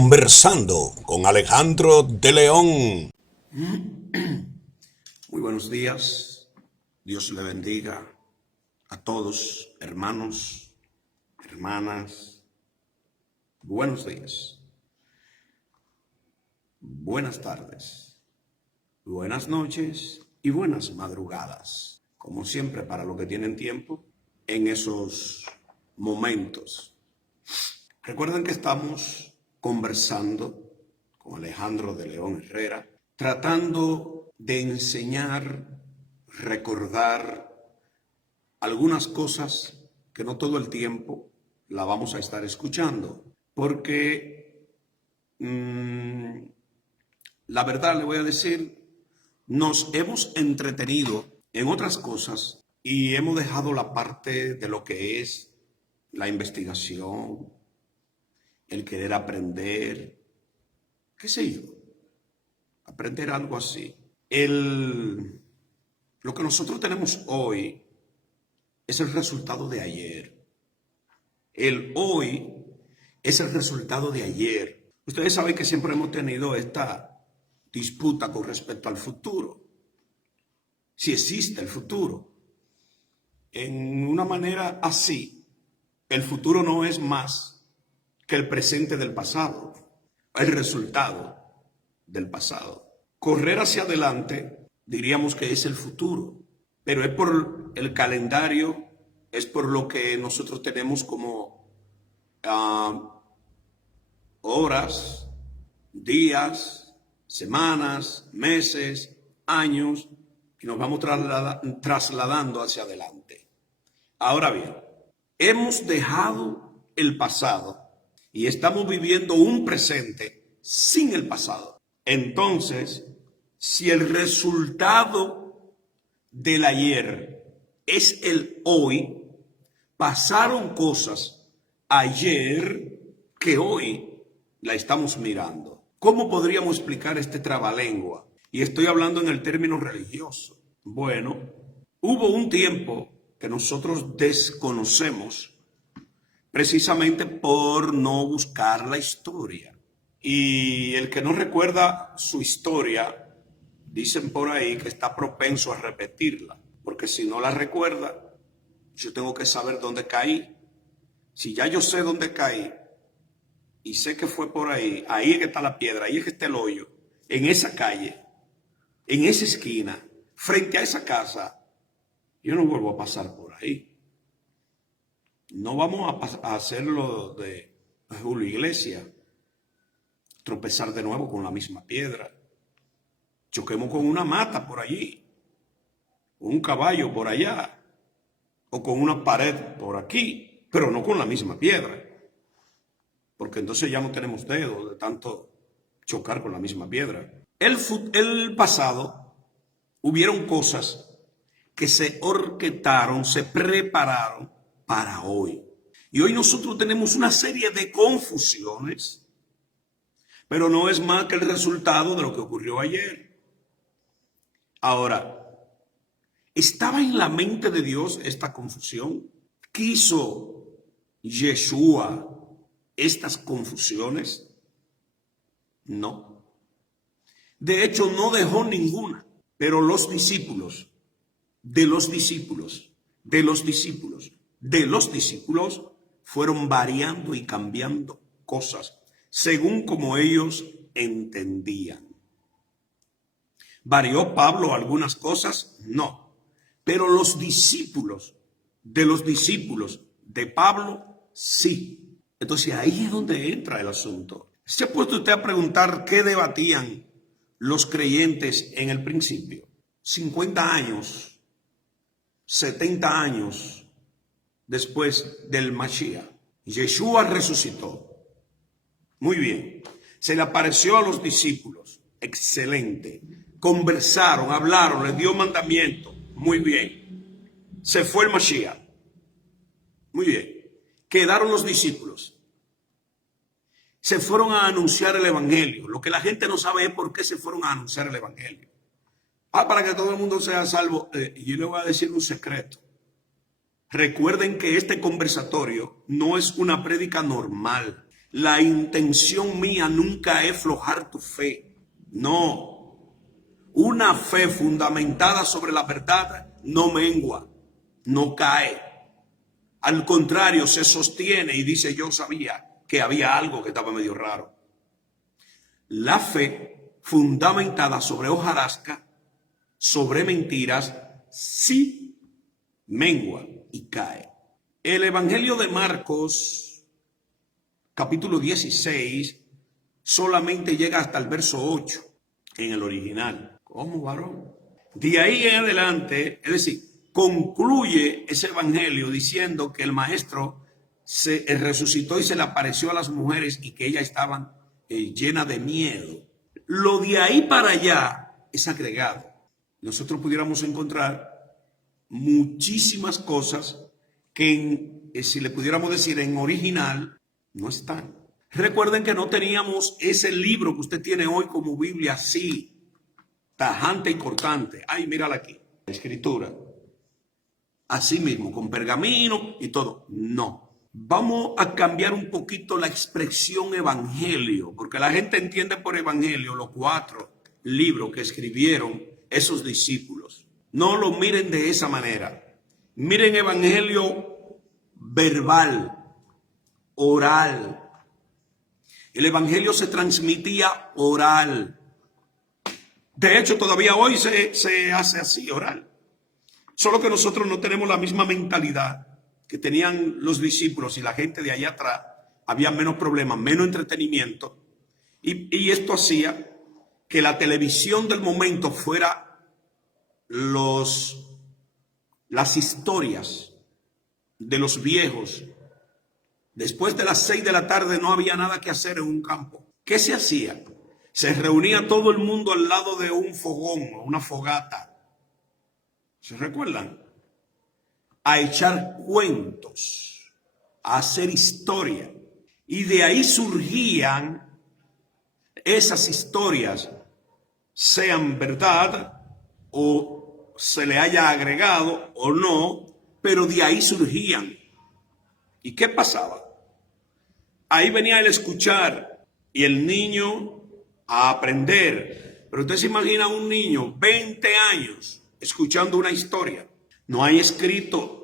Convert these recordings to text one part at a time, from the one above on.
Conversando con Alejandro de León. Muy buenos días, Dios le bendiga a todos, hermanos, hermanas. Buenos días, buenas tardes, buenas noches y buenas madrugadas. Como siempre, para los que tienen tiempo, en esos momentos. Recuerden que estamos conversando con Alejandro de León Herrera, tratando de enseñar, recordar algunas cosas que no todo el tiempo la vamos a estar escuchando, porque la verdad le voy a decir, nos hemos entretenido en otras cosas y hemos dejado la parte de lo que es la investigación, el querer aprender, qué sé yo, aprender algo así. Lo que nosotros tenemos hoy es el resultado de ayer. El hoy es el resultado de ayer. Ustedes saben que siempre hemos tenido esta disputa con respecto al futuro. Si existe el futuro. En una manera así, el futuro no es más que el presente del pasado, el resultado del pasado. Correr hacia adelante, diríamos que es el futuro, pero es por el calendario, es por lo que nosotros tenemos como horas, días, semanas, meses, años, y nos vamos trasladando hacia adelante. Ahora bien, hemos dejado el pasado y estamos viviendo un presente sin el pasado. Entonces, si el resultado del ayer es el hoy, pasaron cosas ayer que hoy la estamos mirando. ¿Cómo podríamos explicar este trabalengua? Y estoy hablando en el término religioso. Bueno, hubo un tiempo que nosotros desconocemos precisamente por no buscar la historia. Y el que no recuerda su historia, dicen por ahí que está propenso a repetirla, porque si no la recuerda, yo tengo que saber dónde caí. Si ya yo sé dónde caí y sé que fue por ahí, ahí es que está la piedra, ahí es que está el hoyo, en esa calle, en esa esquina, frente a esa casa, yo no vuelvo a pasar por ahí. No vamos a hacerlo de Julio Iglesias, tropezar de nuevo con la misma piedra. Choquemos con una mata por allí, un caballo por allá, o con una pared por aquí, pero no con la misma piedra. Porque entonces ya no tenemos dedos de tanto chocar con la misma piedra. El pasado, hubieron cosas que se orquestaron, se prepararon para hoy. Y hoy nosotros tenemos una serie de confusiones, pero no es más que el resultado de lo que ocurrió ayer. Ahora, ¿estaba en la mente de Dios esta confusión? ¿Quiso Yeshua estas confusiones? No. De hecho, no dejó ninguna, pero los discípulos, de los discípulos fueron variando y cambiando cosas según como ellos entendían. ¿Varió Pablo algunas cosas? No. Pero los discípulos de Pablo, sí. Entonces ahí es donde entra el asunto. ¿Se ha puesto usted a preguntar qué debatían los creyentes en el principio? 50 años, 70 años después del Mashiach, Yeshua resucitó. Muy bien. Se le apareció a los discípulos. Excelente. Conversaron, hablaron, les dio mandamiento. Muy bien. Se fue el Mashiach. Muy bien. Quedaron los discípulos. Se fueron a anunciar el evangelio. Lo que la gente no sabe es por qué se fueron a anunciar el evangelio. Para que todo el mundo sea salvo. Yo le voy a decir un secreto. Recuerden que este conversatorio no es una prédica normal. La intención mía nunca es flojar tu fe. No. Una fe fundamentada sobre la verdad no mengua, no cae. Al contrario, se sostiene y dice, yo sabía que había algo que estaba medio raro. La fe fundamentada sobre hojarasca, sobre mentiras, sí mengua y cae. El Evangelio de Marcos, capítulo 16, solamente llega hasta el verso 8 en el original. ¿Cómo, varón? De ahí en adelante, es decir, concluye ese evangelio diciendo que el maestro se resucitó y se le apareció a las mujeres y que ellas estaban llenas de miedo. Lo de ahí para allá es agregado. Nosotros pudiéramos encontrar muchísimas cosas que si le pudiéramos decir en original, no están. Recuerden que no teníamos ese libro que usted tiene hoy como Biblia así, tajante y cortante. Ay, mírala aquí, la escritura. Así mismo, con pergamino y todo. No. Vamos a cambiar un poquito la expresión evangelio, porque la gente entiende por evangelio los 4 libros que escribieron esos discípulos. No lo miren de esa manera. Miren evangelio verbal, oral. El evangelio se transmitía oral. De hecho, todavía hoy se hace así, oral. Solo que nosotros no tenemos la misma mentalidad que tenían los discípulos y la gente de allá atrás. Había menos problemas, menos entretenimiento. Y esto hacía que la televisión del momento fuera las historias de los viejos. Después de las 6 de la tarde no había nada que hacer en un campo. ¿Qué se hacía? Se reunía todo el mundo al lado de un fogón o una fogata. ¿Se recuerdan? A echar cuentos, a hacer historia. Y de ahí surgían esas historias, sean verdad o se le haya agregado o no, pero de ahí surgían. ¿Y qué pasaba? Ahí venía el escuchar y el niño a aprender. Pero usted se imagina a un niño, 20 años, escuchando una historia. No hay escrito,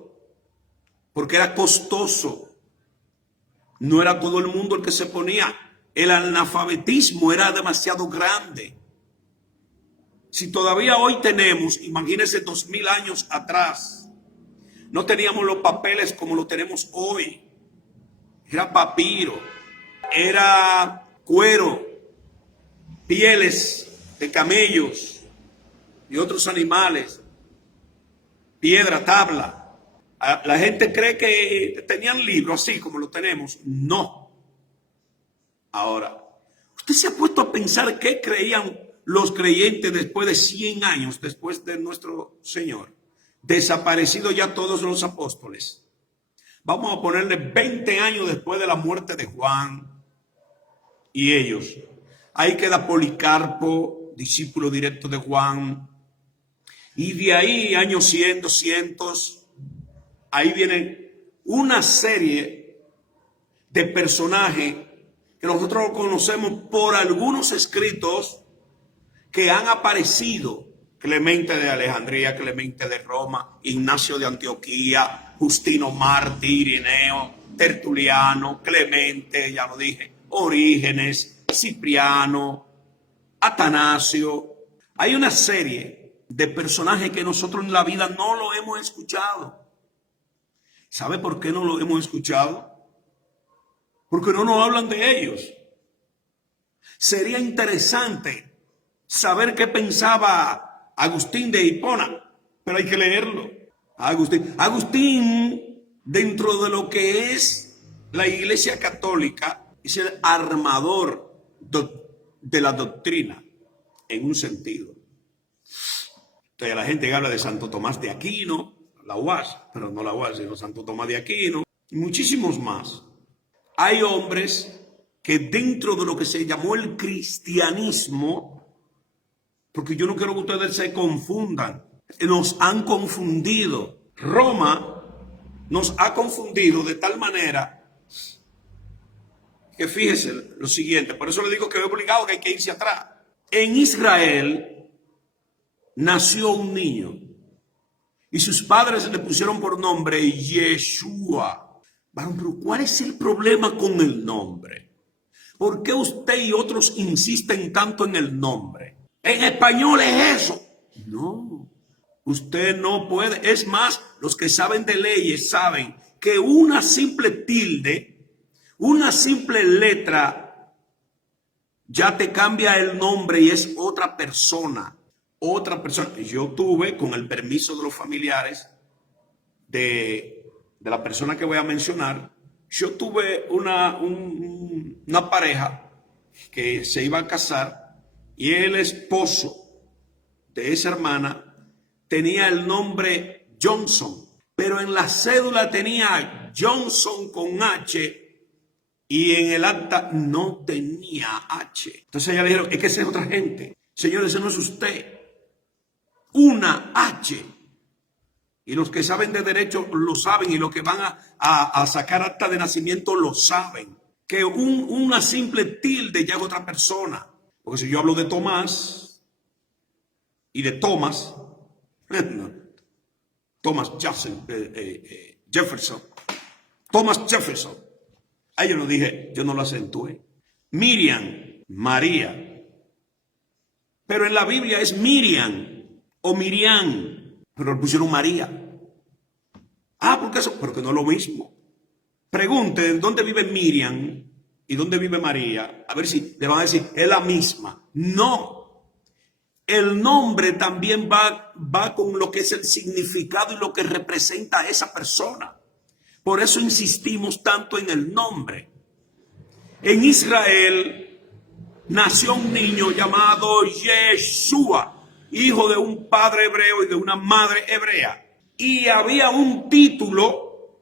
porque era costoso. No era todo el mundo el que se ponía. El analfabetismo era demasiado grande. Si todavía hoy tenemos, imagínense 2000 años atrás, no teníamos los papeles como lo tenemos hoy. Era papiro, era cuero, pieles de camellos y otros animales, piedra, tabla. La gente cree que tenían libros así como lo tenemos. No. Ahora, ¿usted se ha puesto a pensar qué creían los creyentes después de 100 años, después de nuestro Señor? Desaparecidos ya todos los apóstoles. Vamos a ponerle 20 años después de la muerte de Juan y ellos. Ahí queda Policarpo, discípulo directo de Juan. Y de ahí, años 100, 200, ahí viene una serie de personajes que nosotros conocemos por algunos escritos que han aparecido. Clemente de Alejandría, Clemente de Roma, Ignacio de Antioquía, Justino Mártir, Ireneo, Tertuliano, Clemente, ya lo dije, Orígenes, Cipriano, Atanasio. Hay una serie de personajes que nosotros en la vida no lo hemos escuchado. ¿Sabe por qué no lo hemos escuchado? Porque no nos hablan de ellos. Sería interesante saber qué pensaba Agustín de Hipona, pero hay que leerlo. Agustín, dentro de lo que es la Iglesia Católica, es el armador de la doctrina, en un sentido. Entonces la gente habla de Santo Tomás de Aquino, la UAS, pero no la UAS, sino Santo Tomás de Aquino, y muchísimos más. Hay hombres que dentro de lo que se llamó el cristianismo, porque yo no quiero que ustedes se confundan, nos han confundido. Roma nos ha confundido de tal manera Que fíjese lo siguiente, por eso le digo que es obligado que hay que irse atrás. En Israel nació un niño y sus padres le pusieron por nombre Yeshua. Pero ¿cuál es el problema con el nombre? ¿Por qué usted y otros insisten tanto en el nombre? En español es eso. No, usted no puede. Es más, los que saben de leyes saben que una simple tilde, una simple letra, ya te cambia el nombre y es otra persona. Otra persona. Yo tuve, con el permiso de los familiares de la persona que voy a mencionar, yo tuve una pareja que se iba a casar y el esposo de esa hermana tenía el nombre Johnson, pero en la cédula tenía Johnson con H y en el acta no tenía H. Entonces ella le dijeron, es que esa es otra gente. Señor, ese no es usted. Una H. Y los que saben de derecho lo saben, y los que van a sacar acta de nacimiento lo saben. Que una simple tilde ya es otra persona. Porque si yo hablo de Tomás y de Thomas, Thomas Jefferson, Thomas Jefferson, ahí yo no dije, yo no lo acentué. Miriam, María. Pero en la Biblia es Miriam o Miriam, pero le pusieron María. ¿Por qué eso? Porque no es lo mismo. Pregunte dónde vive Miriam y dónde vive María, a ver si le van a decir, es la misma. No. El nombre también va con lo que es el significado y lo que representa a esa persona. Por eso insistimos tanto en el nombre. En Israel nació un niño llamado Yeshua, hijo de un padre hebreo y de una madre hebrea. Y había un título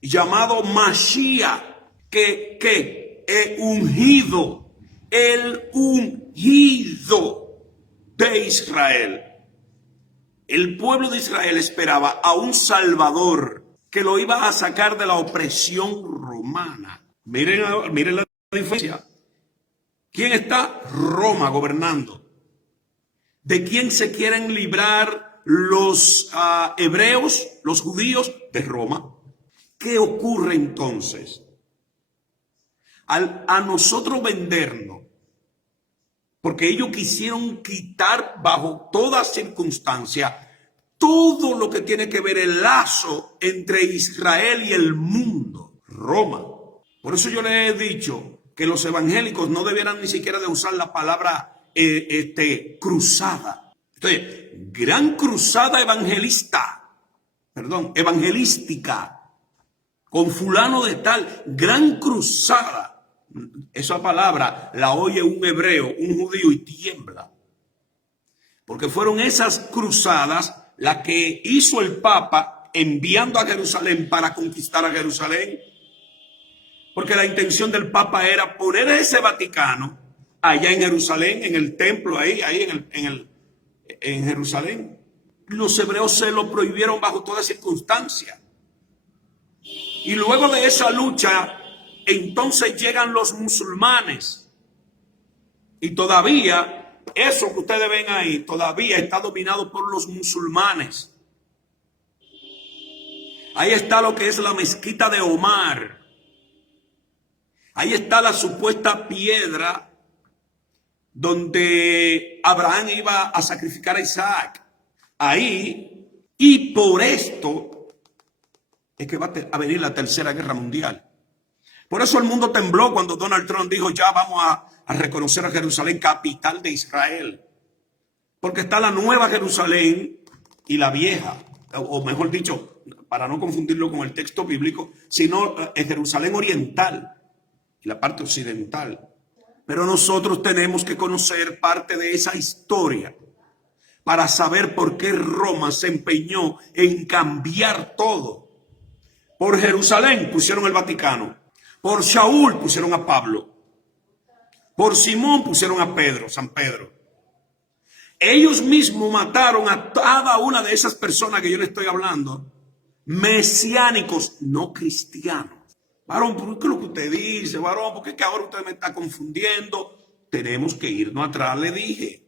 llamado Mashiach, que ungido, el ungido de Israel. El pueblo de Israel esperaba a un Salvador que lo iba a sacar de la opresión romana. Miren la diferencia. ¿Quién está? Roma gobernando. ¿De quién se quieren librar los hebreos, los judíos? De Roma. ¿Qué ocurre entonces? A nosotros vendernos, porque ellos quisieron quitar bajo toda circunstancia todo lo que tiene que ver el lazo entre Israel y el mundo, Roma. Por eso yo le he dicho que los evangélicos no debieran ni siquiera de usar la palabra cruzada. Entonces, gran cruzada evangelística, con fulano de tal, gran cruzada. Esa palabra la oye un hebreo, un judío, y tiembla. Porque fueron esas cruzadas las que hizo el Papa enviando a Jerusalén para conquistar a Jerusalén. Porque la intención del Papa era poner ese Vaticano allá en Jerusalén, en el templo, ahí en Jerusalén. Los hebreos se lo prohibieron bajo toda circunstancia. Y luego de esa lucha, entonces llegan los musulmanes. Y todavía, eso que ustedes ven ahí, todavía está dominado por los musulmanes. Ahí está lo que es la mezquita de Omar. Ahí está la supuesta piedra donde Abraham iba a sacrificar a Isaac. Ahí, y por esto es que va a venir la Tercera Guerra Mundial. Por eso el mundo tembló cuando Donald Trump dijo, ya vamos a reconocer a Jerusalén capital de Israel. Porque está la nueva Jerusalén y la vieja, o mejor dicho, para no confundirlo con el texto bíblico, sino en Jerusalén oriental y la parte occidental. Pero nosotros tenemos que conocer parte de esa historia para saber por qué Roma se empeñó en cambiar todo. Por Jerusalén pusieron el Vaticano. Por Shaul pusieron a Pablo. Por Simón pusieron a Pedro, San Pedro. Ellos mismos mataron a cada una de esas personas que yo le estoy hablando, mesiánicos, no cristianos. Varón, ¿por qué es lo que usted dice, varón? ¿Por qué es que ahora usted me está confundiendo? Tenemos que irnos atrás, le dije.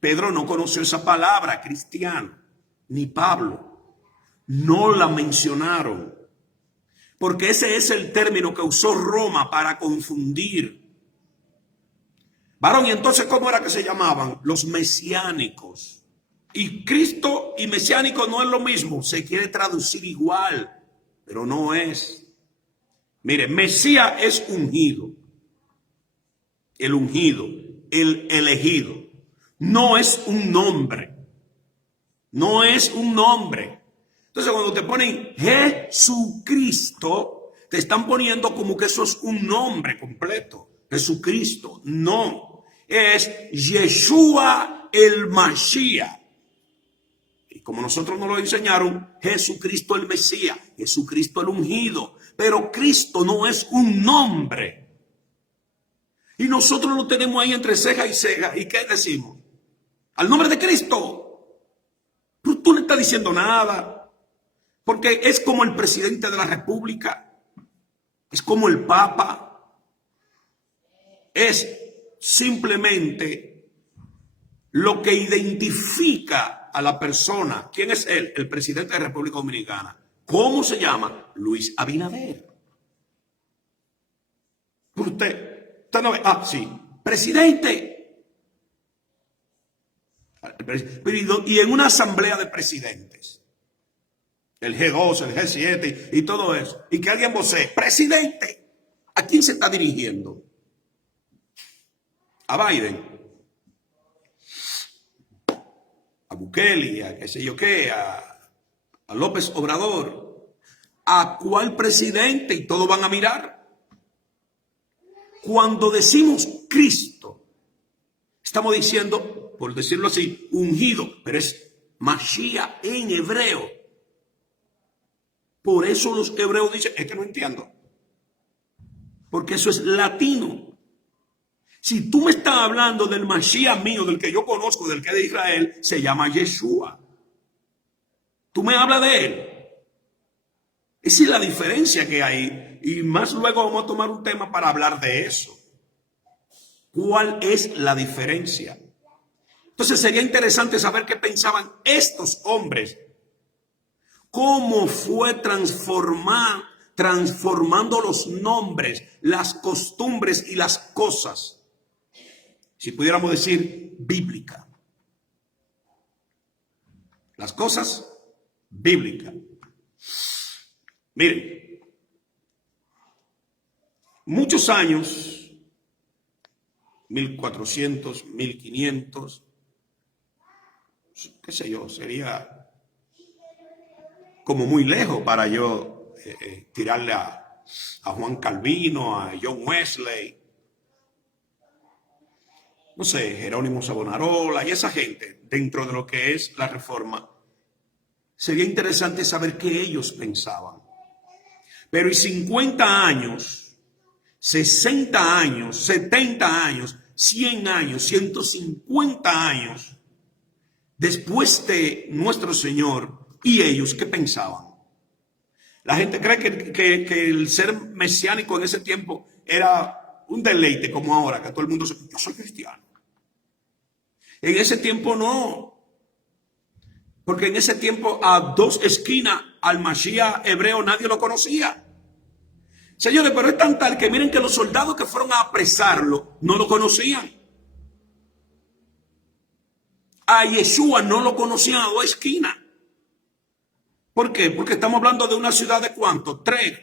Pedro no conoció esa palabra, cristiano, ni Pablo. No la mencionaron. Porque ese es el término que usó Roma para confundir. Varón, y entonces, ¿cómo era que se llamaban? Los mesiánicos. Y Cristo y mesiánico no es lo mismo. Se quiere traducir igual, pero no es. Mire, Mesías es ungido. El ungido, el elegido. No es un nombre. No es un nombre. Entonces, cuando te ponen Jesucristo, te están poniendo como que eso es un nombre completo. Jesucristo. No. Es Yeshua el Mashiach. Y como nosotros nos lo enseñaron, Jesucristo el Mesías, Jesucristo el ungido. Pero Cristo no es un nombre. Y nosotros lo tenemos ahí entre ceja y ceja. ¿Y qué decimos? Al nombre de Cristo. Pero tú no estás diciendo nada. Porque es como el presidente de la República. Es como el Papa. Es simplemente lo que identifica a la persona. ¿Quién es él? El presidente de la República Dominicana. ¿Cómo se llama? Luis Abinader. Usted no ve. Ah, sí. Presidente. Y en una asamblea de presidentes. El G2, el G7 y todo eso. Y que alguien vocee, presidente. ¿A quién se está dirigiendo? A Biden. A Bukele, a qué sé yo qué, a López Obrador. ¿A cuál presidente? Y todos van a mirar. Cuando decimos Cristo, estamos diciendo, por decirlo así, ungido, pero es Mashiach en hebreo. Por eso los hebreos dicen, es que no entiendo. Porque eso es latino. Si tú me estás hablando del Mashiach mío, del que yo conozco, del que es de Israel, se llama Yeshua. Tú me hablas de él. Esa es la diferencia que hay. Y más luego vamos a tomar un tema para hablar de eso. ¿Cuál es la diferencia? Entonces sería interesante saber qué pensaban estos hombres. Cómo fue transformando los nombres, las costumbres y las cosas. Si pudiéramos decir bíblica. Las cosas bíblicas. Miren, muchos años, 1400, 1500, qué sé yo, sería como muy lejos para yo tirarle a Juan Calvino, a John Wesley, no sé, Jerónimo Savonarola y esa gente dentro de lo que es la Reforma. Sería interesante saber qué ellos pensaban. Pero y 50 años, 60 años, 70 años, 100 años, 150 años después de nuestro Señor, ¿y ellos qué pensaban? La gente cree que el ser mesiánico en ese tiempo era un deleite como ahora, que todo el mundo dice, yo soy cristiano. En ese tiempo no. Porque en ese tiempo a dos esquinas al Mashiach hebreo nadie lo conocía. Señores, pero es tan tal que miren que los soldados que fueron a apresarlo no lo conocían. A Yeshua no lo conocían a dos esquinas. ¿Por qué? Porque estamos hablando de una ciudad de ¿cuánto? 3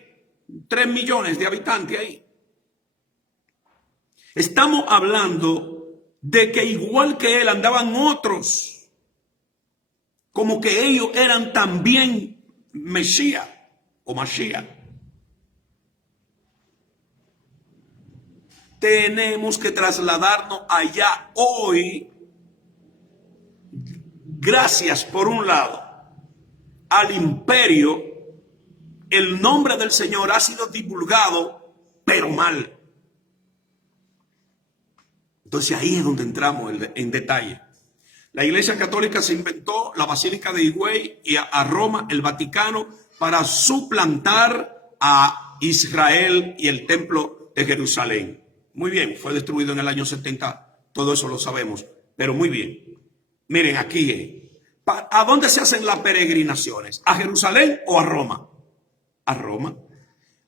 millones de habitantes ahí. Estamos hablando de que igual que él andaban otros. Como que ellos eran también Mesías o Mashiach. Tenemos que trasladarnos allá hoy. Gracias, por un lado, al imperio, el nombre del Señor ha sido divulgado, pero mal. Entonces ahí es donde entramos en detalle. La Iglesia Católica se inventó la Basílica de Higüey y a Roma, el Vaticano, para suplantar a Israel y el templo de Jerusalén. Muy bien, fue destruido en el año 70, todo eso lo sabemos, pero muy bien. Miren, aquí, ¿a dónde se hacen las peregrinaciones? ¿A Jerusalén o a Roma? A Roma.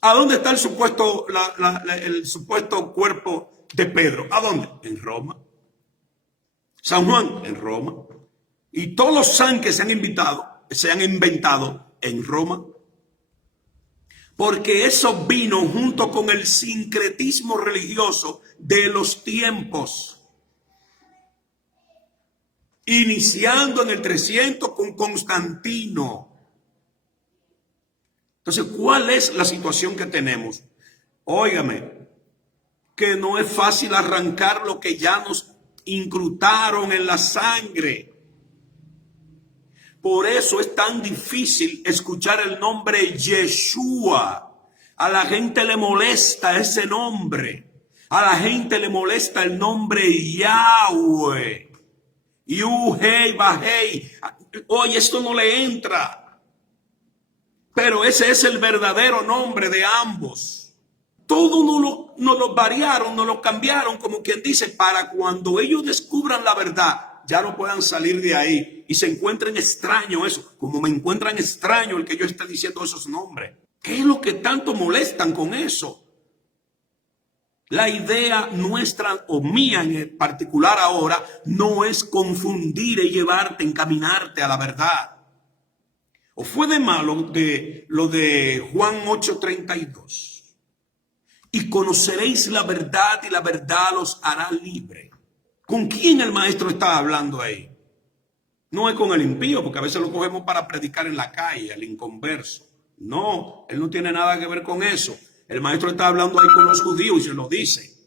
¿A dónde está el supuesto cuerpo de Pedro? ¿A dónde? En Roma. San Juan, en Roma. Y todos los santos que se han inventado en Roma. Porque eso vino junto con el sincretismo religioso de los tiempos. Iniciando en el 300 con Constantino. Entonces, ¿cuál es la situación que tenemos? Óigame, que no es fácil arrancar lo que ya nos incrustaron en la sangre. Por eso es tan difícil escuchar el nombre Yeshua. A la gente le molesta ese nombre. A la gente le molesta el nombre Yahweh. Yuhei, Bajei. Oye, esto no le entra. Pero ese es el verdadero nombre de ambos. Todo nos lo variaron, nos lo cambiaron, como quien dice, para cuando ellos descubran la verdad, ya no puedan salir de ahí y se encuentren extraño eso, como me encuentran extraño el que yo esté diciendo esos nombres. ¿Qué es lo que tanto molestan con eso? La idea nuestra o mía en particular ahora no es confundir y llevarte, encaminarte a la verdad. ¿O fue de malo lo de Juan 8:32? Y conoceréis la verdad y la verdad los hará libre. ¿Con quién el maestro está hablando ahí? No es con el impío, porque a veces lo cogemos para predicar en la calle, el inconverso. No, él no tiene nada que ver con eso. El maestro está hablando ahí con los judíos y se lo dice.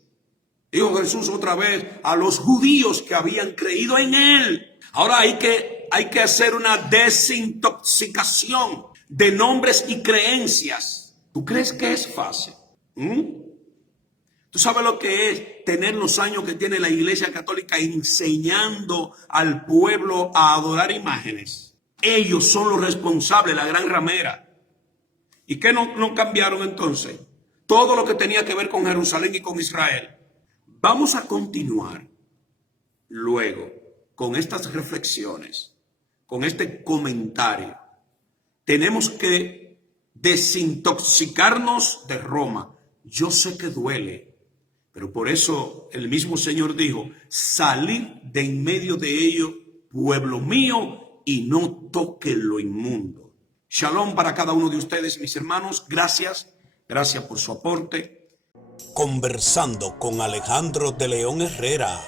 Dijo Jesús otra vez a los judíos que habían creído en él. Ahora hay que hacer una desintoxicación de nombres y creencias. ¿Tú crees que es fácil? ¿Tú sabes lo que es tener los años que tiene la Iglesia Católica enseñando al pueblo a adorar imágenes? Ellos son los responsables, la gran ramera. ¿Y qué no cambiaron entonces? Todo lo que tenía que ver con Jerusalén y con Israel. Vamos a continuar luego con estas reflexiones, con este comentario. Tenemos que desintoxicarnos de Roma. Yo sé que duele, pero por eso el mismo Señor dijo, salid de en medio de ellos, pueblo mío, y no toque lo inmundo. Shalom para cada uno de ustedes, mis hermanos. Gracias por su aporte. Conversando con Alejandro de León Herrera.